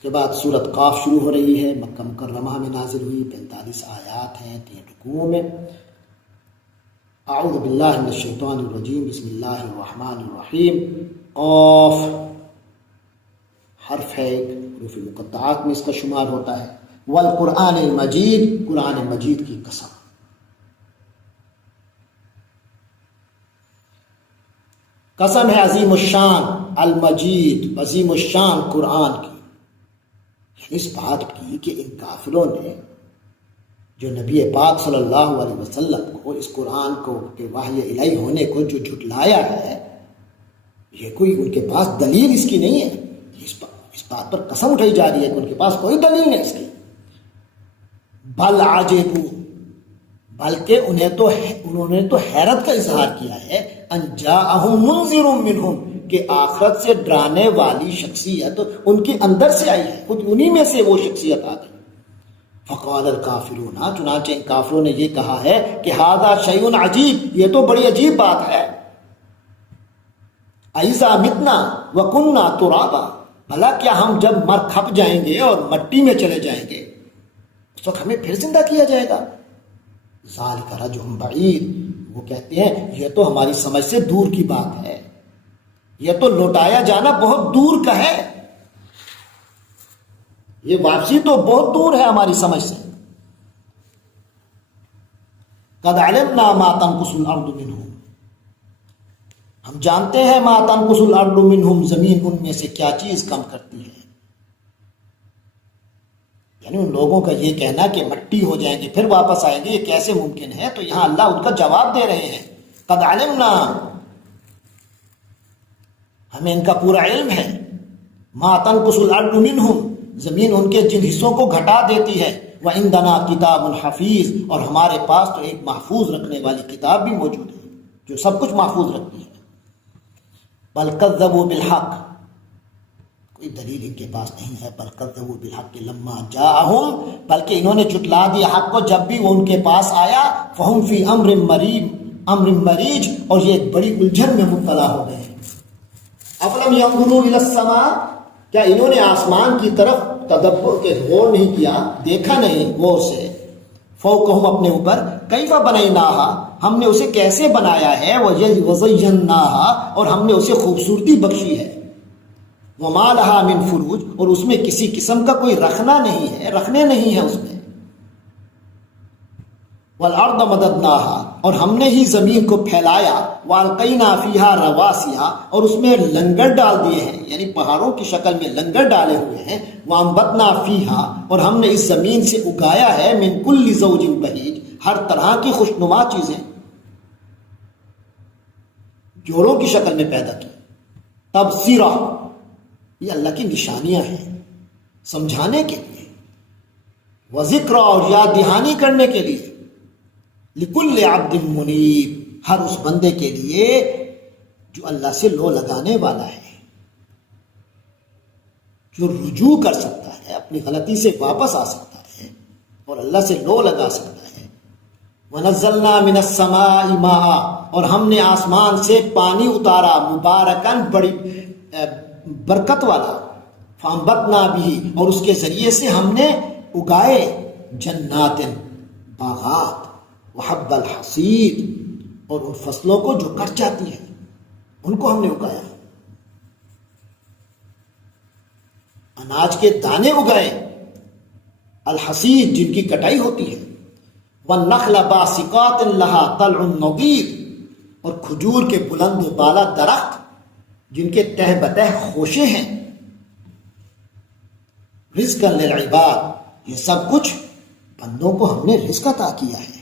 اس کے بعد سورۃ قاف شروع ہو رہی ہے، مکہ مکرمہ میں نازل ہوئی، 45 آیات ہیں 3 رکوعوں میں۔ اعوذ باللہ من الشیطان الرجیم، بسم اللہ الرحمن الرحیم۔ قاف حرف ہے، حروف مقطعات میں اس کا شمار ہوتا ہے۔ والقرآن المجید، قرآن مجید کی قسم۔ قسم ہے عظیم الشان المجید، عظیم الشان قرآن کی، اس بات کی کہ ان کافروں نے جو نبی پاک صلی اللہ علیہ وسلم کو، اس قرآن کو کہ وحی الہی ہونے کو جو جھٹلایا ہے، یہ کوئی ان کے پاس دلیل اس کی نہیں ہے۔ اس بات پر قسم اٹھائی جا رہی ہے کہ ان کے پاس کوئی دلیل نہیں اس کی۔ بل عجبوا، بلکہ انہوں نے تو حیرت کا اظہار کیا ہے، ان جاءہم منذر منہم، کہ آخرت سے ڈرانے والی شخصیت ان کے اندر سے آئی ہے، خود انہی میں سے وہ شخصیت آ گئی۔ فقال الکافرون، چنانچہ ان کافروں نے یہ کہا ہے کہ ھذا شیء عجیب، یہ تو بڑی عجیب بات ہے۔ اذا متنا وکننا ترابا، بھلا کیا ہم جب مر کھپ جائیں گے اور مٹی میں چلے جائیں گے اس وقت ہمیں پھر زندہ کیا جائے گا؟ ذالک رجع بعید، وہ کہتے ہیں یہ تو ہماری سمجھ سے دور کی بات ہے، یہ تو لوٹایا جانا بہت دور کا ہے، یہ واپسی تو بہت دور ہے ہماری سمجھ سے۔ قد علمنا ما تنقص الارض منہم، ہم جانتے ہیں ما تنقص الارض منہم، زمین ان میں سے کیا چیز کم کرتی ہے۔ یعنی ان لوگوں کا یہ کہنا کہ مٹی ہو جائیں گے پھر واپس آئیں گے، یہ کیسے ممکن ہے؟ تو یہاں اللہ ان کا جواب دے رہے ہیں، قد علمنا، ہمیں ان کا پورا علم ہے، ما تنقص الارض منہم، زمین ان کے جن حصوں کو گھٹا دیتی ہے، وعندنا کتاب حفیظ، اور ہمارے پاس تو ایک محفوظ رکھنے والی کتاب بھی موجود ہے جو سب کچھ محفوظ رکھتی ہے۔ بل کذبوا بالحق، کوئی دلیل ان کے پاس نہیں ہے، بل کذبوا بالحق لما جاءہم، بلکہ انہوں نے جھٹلا دیا حق کو جب بھی وہ ان کے پاس آیا، فہم فی امر مریج، اور یہ ایک بڑی الجھن میں مبتلا ہو گئے۔ افلم ینظروا الی السماء، کیا انہوں نے آسمان کی طرف تدبر کے غور نہیں کیا، دیکھا نہیں غور سے، فوقہم اپنے اوپر، کیف بنیناہا، ہم نے اسے کیسے بنایا ہے، وزیناہا، اور ہم نے اسے خوبصورتی بخشی ہے، وما لہا من فروج، اور اس میں کسی قسم کا کوئی رخنا نہیں ہے، رکھنے نہیں ہے اس میں، والارض مددناہا، اور ہم نے ہی زمین کو پھیلایا، والقینا فیہا رواسیا، اور اس میں لنگر ڈال دیے ہیں، یعنی پہاڑوں کی شکل میں لنگر ڈالے ہوئے ہیں، وانبتنا فیہا، اور ہم نے اس زمین سے اگایا ہے، من کل زوج بہیج، ہر طرح کی خوشنما چیزیں جوڑوں کی شکل میں پیدا کی۔ تبصرہ، یہ اللہ کی نشانیاں ہیں سمجھانے کے لیے، وذکر، اور یاد دہانی کرنے کے لیے، لکل عبد منیب، ہر اس بندے کے لیے جو اللہ سے لو لگانے والا ہے، جو رجوع کر سکتا ہے، اپنی غلطی سے واپس آ سکتا ہے اور اللہ سے لو لگا سکتا ہے۔ وَنَزَّلْنَا مِنَ السَّمَاءِ مَاءً، اور ہم نے آسمان سے پانی اتارا، مبارکاً، بڑی برکت والا، فَأَنبَتْنَا بِهِ، اور اس کے ذریعے سے ہم نے اگائے، جنات، باغات، وحب الحصید، اور ان فصلوں کو جو کٹ جاتی ہیں ان کو ہم نے اگایا، اناج کے دانے اگائے، الحصید، جن کی کٹائی ہوتی ہے، والنخل باسقات لها طلع نضید، اور کھجور کے بلند و بالا درخت جن کے تہ بتہ خوشے ہیں، رزقا للعباد، یہ سب کچھ بندوں کو ہم نے رزق عطا کیا ہے،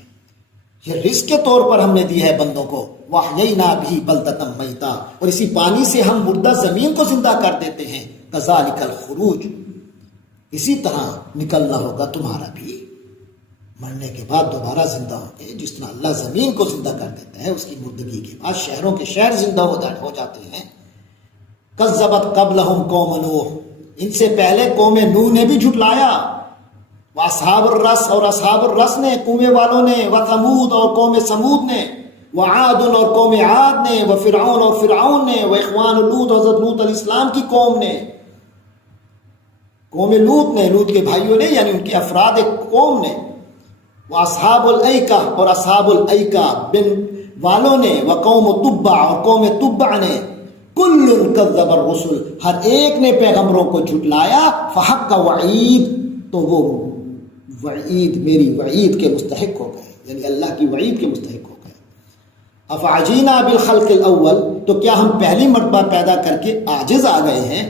یہ رزق کے طور پر ہم نے دی ہے بندوں کو۔ وَأَحْيَيْنَا بِهِ بَلْدَةً مَيْتًا، اور اسی پانی سے ہم مردہ زمین کو زندہ کر دیتے ہیں۔ كَذَلِكَ الْخُرُوجُ، اسی طرح نکلنا ہوگا تمہارا بھی، مرنے کے بعد دوبارہ زندہ ہوں گے، جس طرح اللہ زمین کو زندہ کر دیتا ہے، اس کی مردگی کے بعد شہروں کے شہر زندہ ہو جاتے ہیں۔ کذبت قبلہم قوم نوح، ان سے پہلے قوم نوح نے بھی جھٹلایا، واصحاب الرس، اور اصحاب الرس نے، کنویں والوں نے، وثمود، اور قوم سمود نے، وعاد، اور قوم عاد نے، وفرعون، اور فرعون نے، واخوان لوط، حضرت لوط علیہ السلام کی قوم نے، قوم لوط نے، لوط کے بھائیوں نے یعنی ان کی افراد قوم نے، وہ اصحاب الایکہ اور اصحاب الایکہ بن والوں نے، وہ قوم تبع اور قوم تبع نے، کل کذب الرسل ہر ایک نے پیغمبروں کو جھٹلایا، فحق وعید تو وہ وعید میری وعید کے مستحق ہو گئے، یعنی اللہ کی وعید کے مستحق ہو گئے۔ افعجینا بالخلق الاول تو کیا ہم پہلی مرتبہ پیدا کر کے عاجز آ گئے ہیں؟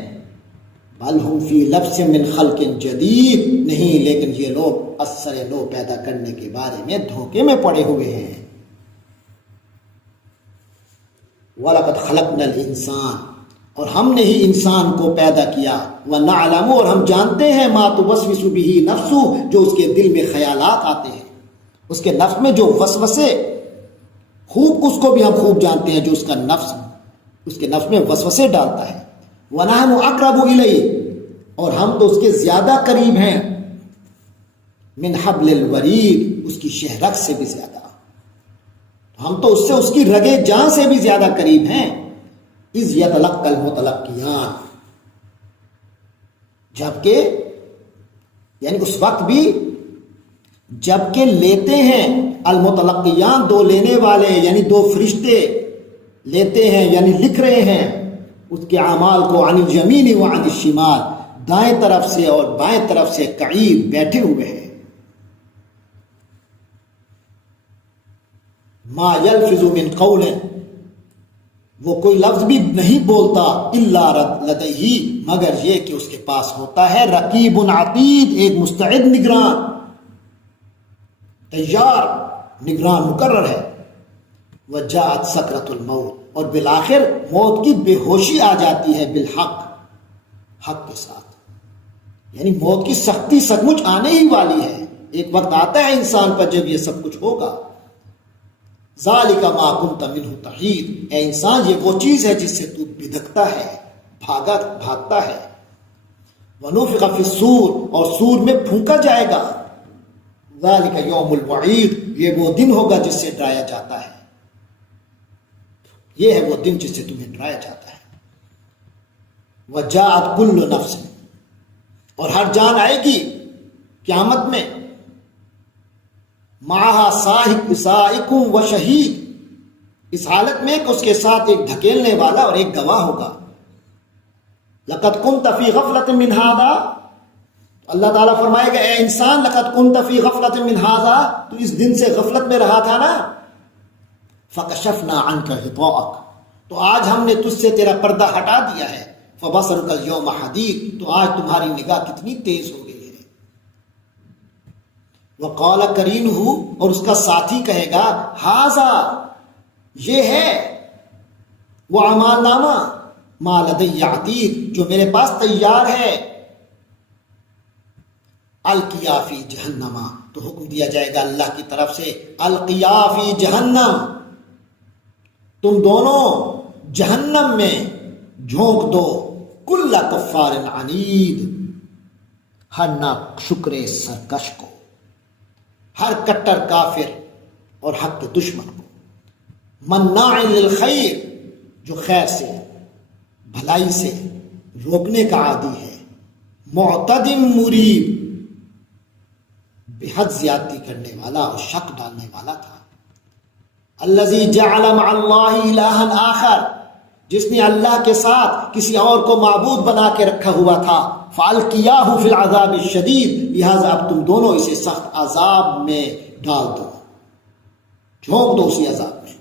بل ہم فی لبس من خلق جدید نہیں، لیکن یہ لوگ اثر نو پیدا کرنے کے بارے میں دھوکے میں پڑے ہوئے ہیں۔ وَلَقَدْ خَلَقْنَا الْإِنسَانَ اور ہم نے ہی انسان کو پیدا کیا، وَنَعْلَمُ اور ہم جانتے ہیں مَا تُوَسْوِسُ بِهِ نَفْسُهُ جو اس کے دل میں خیالات آتے ہیں، اس کے نفس میں جو وسوسے، خوب اس کو بھی ہم خوب جانتے ہیں جو اس کا نفس اس کے نفس میں وسوسے ڈالتا ہے۔ وَنَحْنُ أَقْرَبُ إِلَيْهِ اور ہم تو اس کے زیادہ قریب ہیں، مِنْ حَبْلِ الْوَرِيدِ اس کی شہرگ سے بھی زیادہ، ہم تو اس سے اس کی رگے جان سے بھی زیادہ قریب ہیں۔ اِذْ يَتَلَقَّى الْمُتَلَقِّيَانِ جبکہ یعنی اس وقت بھی جبکہ لیتے ہیں، المتلقیان دو لینے والے یعنی دو فرشتے لیتے ہیں یعنی لکھ رہے ہیں اس کے اعمال کو، عن الیمین و عن الشمال دائیں طرف سے اور بائیں طرف سے قعید بیٹھے ہوئے ہیں۔ ما یلفظ من قول وہ کوئی لفظ بھی نہیں بولتا، الا لدیہ مگر یہ کہ اس کے پاس ہوتا ہے رقیب عتید ایک مستعد نگران، تیار نگران مقرر ہے۔ وجاءت سکرۃ الموت اور بالآخر موت کی بے ہوشی آ جاتی ہے، بالحق حق کے ساتھ، یعنی موت کی سختی سچ مچ آنے ہی والی ہے، ایک وقت آتا ہے انسان پر جب یہ سب کچھ ہوگا۔ ذالک ما کنت منہ تحید اے انسان یہ وہ چیز ہے جس سے تو بھٹکتا ہے، بھاگتا ہے۔ ونفخ فی الصور اور سور میں پھونکا جائے گا، ذالک یوم الوعید یہ وہ دن ہوگا جس سے ڈرایا جاتا ہے، یہ ہے وہ دن جس سے تمہیں ڈرایا جاتا ہے۔ وجاءت کل نفس اور ہر جان آئے گی قیامت میں، معها سائق و شہید اس حالت میں کہ اس کے ساتھ ایک دھکیلنے والا اور ایک گواہ ہوگا۔ لقد كنت في غفلة من هذا اللہ تعالیٰ فرمائے گا اے انسان لقد كنت في غفلة من هذا تو اس دن سے غفلت میں رہا تھا نا، فكشفنا عنك غطاءك تو آج ہم نے تجھ سے تیرا پردہ ہٹا دیا ہے، فبصرك اليوم حديد تو آج تمہاری نگاہ کتنی تیز ہو گئی ہے۔ وقال قرینہ اور اس کا ساتھی کہے گا ھذا یہ ہے، وہ اعمال نامہ ما لدی عتید جو میرے پاس تیار ہے۔ القیا فی جہنم تو حکم دیا جائے گا اللہ کی طرف سے، القیا فی جہنم تم دونوں جہنم میں جھونک دو، کل کفار عنید ہر ناشکر سرکش کو، ہر کٹر کافر اور حق کے دشمن کو، مناع للخیر جو خیر سے بھلائی سے روکنے کا عادی ہے، معتد مریب بے حد زیادتی کرنے والا اور شک ڈالنے والا تھا۔ الذی جعل مع اللہ الہا آخر جس نے اللہ کے ساتھ کسی اور کو معبود بنا کے رکھا ہوا تھا، فالقیاہ فی العذاب الشدید لہذا اب تم دونوں اسے سخت عذاب میں ڈال دو، جھونک دو اسی عذاب میں۔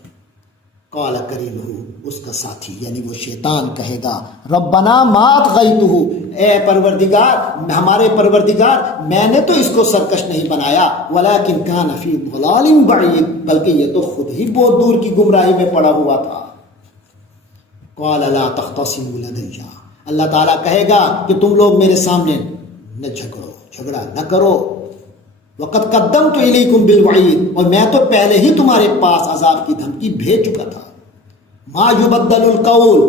قال قرینہ اس کا ساتھی یعنی وہ شیطان کہے گا ربنا ما اطغیتہ اے پروردگار ہمارے پروردگار میں نے تو اس کو سرکش نہیں بنایا، ولکن کان فی ضلال بعید بلکہ یہ تو خود ہی بہت دور کی گمراہی میں پڑا ہوا تھا۔ قال لا تختصموا لدی اللہ تعالیٰ کہے گا کہ تم لوگ میرے سامنے نہ جھگڑا نہ کرو، وقد قدمت الیکم بالوعید اور میں تو پہلے ہی تمہارے پاس عذاب کی دھمکی بھیج چکا تھا۔ ما یبدل القول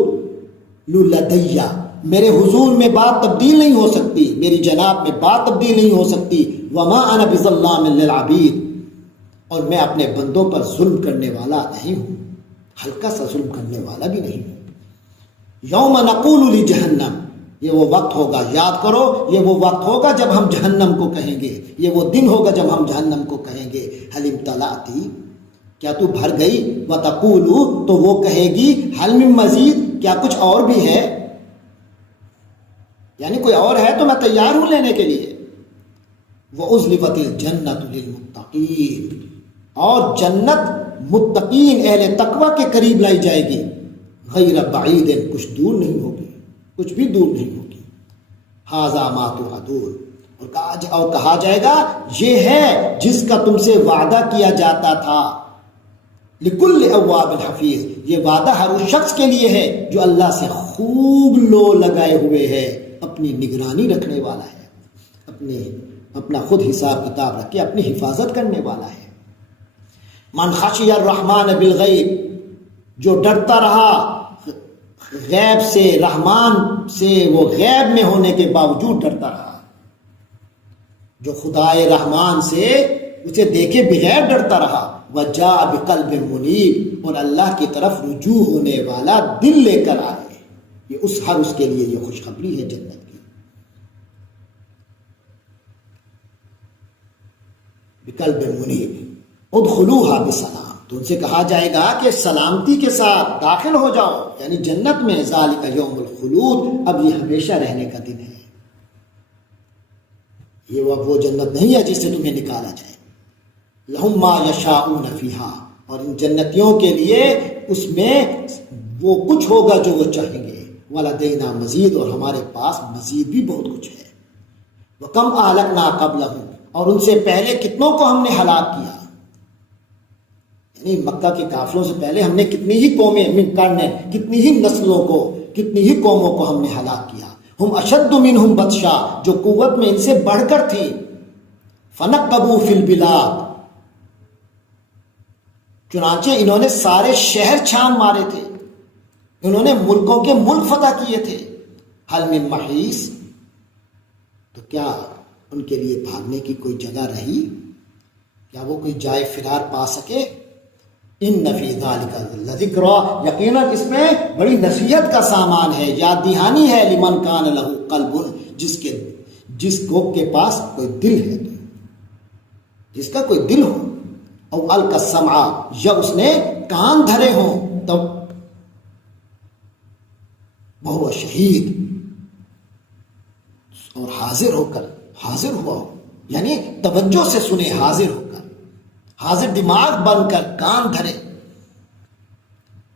لدی میرے حضور میں بات تبدیل نہیں ہو سکتی، میری جناب میں بات تبدیل نہیں ہو سکتی۔ وما انا بظلام للعبید اور میں اپنے بندوں پر ظلم کرنے والا نہیں ہوں، ہلکا سا ظلم کرنے والا بھی نہیں ہوں۔ یوم نقول لجہنم یہ وہ وقت ہوگا، یاد کرو یہ وہ وقت ہوگا جب ہم جہنم کو کہیں گے، یہ وہ دن ہوگا جب ہم جہنم کو کہیں گے حل امتلأتی، کیا تو بھر گئی؟ وتقول، تو وہ کہے گی حل من مزید، کیا کچھ اور بھی ہے؟ یعنی کوئی اور ہے تو میں تیار ہوں لینے کے لیے۔ وَأُزْلِفَتِ الْجَنَّةُ لِلْمُتَّقِينَ، اور جنت متقین اہل تقوی کے قریب لائی جائے گی، غیر بعید، کچھ دور نہیں ہوگی، کچھ بھی دور نہیں ہوگی۔ ھذا ما توعدون، اور کہا جائے گا یہ ہے جس کا تم سے وعدہ کیا جاتا تھا۔ لکل اواب حفیظ، یہ وعدہ ہر اس شخص کے لیے ہے جو اللہ سے خوب لو لگائے ہوئے ہے، اپنی نگرانی رکھنے والا ہے، اپنا خود حساب کتاب رکھ کے اپنی حفاظت کرنے والا ہے۔ من خشی الرحمن بالغیب، جو ڈرتا رہا غیب سے، رحمان سے وہ غیب میں ہونے کے باوجود ڈرتا رہا، جو خدائے رحمان سے اسے دیکھے بغیر ڈرتا رہا، وجاء بقلب منیب، اور اللہ کی طرف رجوع ہونے والا دل لے کر آئے، یہ ہر اس کے لیے یہ خوشخبری ہے جنت کی۔ بقلب منیب ادخلوها بسلام، تو ان سے کہا جائے گا کہ سلامتی کے ساتھ داخل ہو جاؤ، یعنی جنت میں۔ ذالک یوم الخلود، اب یہ ہمیشہ رہنے کا دن ہے، یہ وہ جنت نہیں ہے جس سے تمہیں نکالا جائے۔ لہم ما یشاءون فیہا، اور ان جنتیوں کے لیے اس میں وہ کچھ ہوگا جو وہ چاہیں گے۔ ولدینا مزید، اور ہمارے پاس مزید بھی بہت کچھ ہے۔ وکم اہلکنا قبلہم، اور ان سے پہلے کتنوں کو ہم نے ہلاک کیا، یعنی مکہ کے کافروں سے پہلے ہم نے کتنی ہی قومیں، کتنی ہی نسلوں کو، کتنی ہی قوموں کو ہم نے ہلاک کیا۔ ہم اشد منہم بطشا، جو قوت میں ان سے بڑھ کر تھی۔ فنقبوا فی البلاد، چنانچہ انہوں نے سارے شہر چھان مارے تھے، انہوں نے ملکوں کے ملک فتح کیے تھے۔ حل من محیص، تو کیا ان کے لیے بھاگنے کی کوئی جگہ رہی؟ کیا وہ کوئی جائے فرار پا سکے؟ ان فی ذلک لذکری، یقیناً اس میں بڑی نصیحت کا سامان ہے، یاد دہانی ہے، لمن کان لہ قلب، جس کو کے پاس کوئی دل ہے، جس کا کوئی دل ہو، او القى السمع، یا اس نے کان دھرے ہوں، تب وہو شہید، اور حاضر ہو کر، حاضر ہوا ہو، یعنی توجہ سے سنے، حاضر ہو کر، حاضر دماغ بن کر کان دھرے۔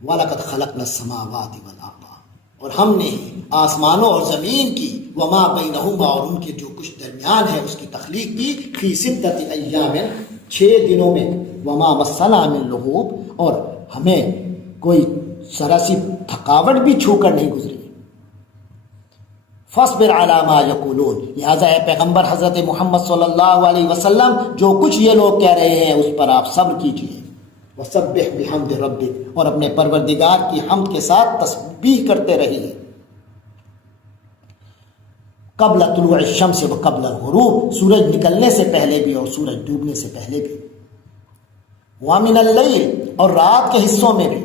وَلَقَدْ خَلَقْنَا السَّمَاوَاتِ وَالْأَرْضَ، اور ہم نے آسمانوں اور زمین کی، وَمَا بَيْنَهُمَا، اور ان کے جو کچھ درمیان ہے اس کی تخلیق کی، فِي سِتَّةِ أَيَّامٍ، 6 دنوں میں، وَمَا مَسَّنَا مِن لُغُوب، اور ہمیں کوئی ذرا سی تھکاوٹ بھی چھو کر نہیں گزری۔ فاصبر علی ما یقولون، لہذا اے پیغمبر حضرت محمد صلی اللہ علیہ وسلم، جو کچھ یہ لوگ کہہ رہے ہیں اس پر آپ صبر کیجئے۔ وسبح بحمد ربک، اور اپنے پروردگار کی حمد کے ساتھ تسبیح کرتے رہیے، قبل طلوع الشمس و قبل الغروب، سورج نکلنے سے پہلے بھی اور سورج ڈوبنے سے پہلے بھی۔ ومن اللیل، اور رات کے حصوں میں بھی،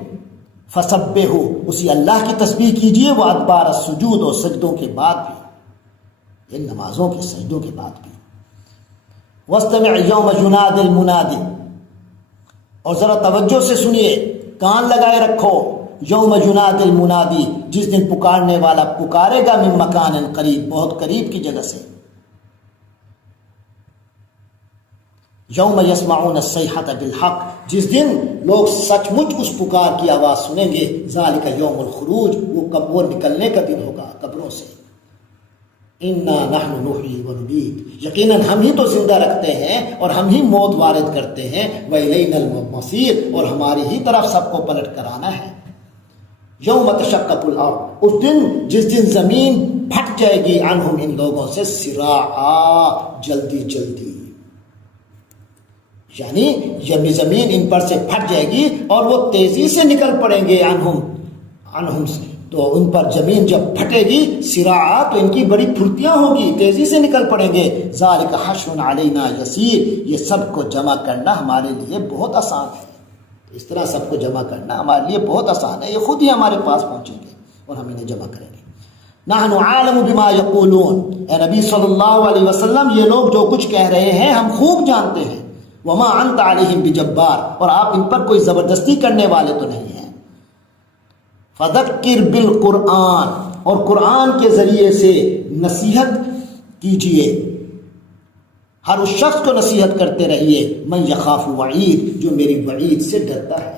فسبحوا، اسی اللہ کی تسبیح کیجئے، وادبار السجود، اور سجدوں کے بعد بھی، ان نمازوں کے سجدوں کے بعد بھی۔ واستمع یوم ینادی المنادی، اور ذرا توجہ سے سنیے، کان لگائے رکھو، یوم ینادی المنادی، جس دن پکارنے والا پکارے گا، من مکان قریب، بہت قریب کی جگہ سے۔ یوم یسمعون الصیحۃ بالحق، جس دن لوگ سچ مچ اس پکار کی آواز سنیں گے۔ ذالک یوم الخروج، وہ نکلنے کا دن ہوگا قبروں سے۔ انا نحن نحیی و نمیت، یقیناً ہم ہی تو زندہ رکھتے ہیں اور ہم ہی موت وارد کرتے ہیں۔ وإلینا المصیر، اور ہماری ہی طرف سب کو پلٹ کر آنا ہے۔ یوم تشقق الارض، اس دن جس دن زمین پھٹ جائے گی، عنہم، ان لوگوں سے، سراعا، جلدی جلدی، یعنی زمین ان پر سے پھٹ جائے گی اور وہ تیزی سے نکل پڑیں گے، عنہم سے، تو ان پر زمین جب پھٹے گی، سراعا، تو ان کی بڑی پھرتیاں ہوگی، تیزی سے نکل پڑیں گے۔ ذالک حشر علینا یسیر، یہ سب کو جمع کرنا ہمارے لیے بہت آسان ہے، اس طرح سب کو جمع کرنا ہمارے لیے بہت آسان ہے، یہ خود ہی ہمارے پاس پہنچیں گے اور ہم انہیں جمع کریں گے۔ نحن عالم بما یقولون، اے نبی صلی اللہ علیہ وسلم یہ لوگ جو کچھ کہہ رہے ہیں ہم خوب جانتے ہیں، وما انت علیہم بجبار، اور آپ ان پر کوئی زبردستی کرنے والے تو نہیں ہیں۔ فذکر بالقرآن، اور قرآن کے ذریعے سے نصیحت کیجئے، ہر اس شخص کو نصیحت کرتے رہیے، من یخاف وعید، جو میری وعید سے ڈرتا ہے۔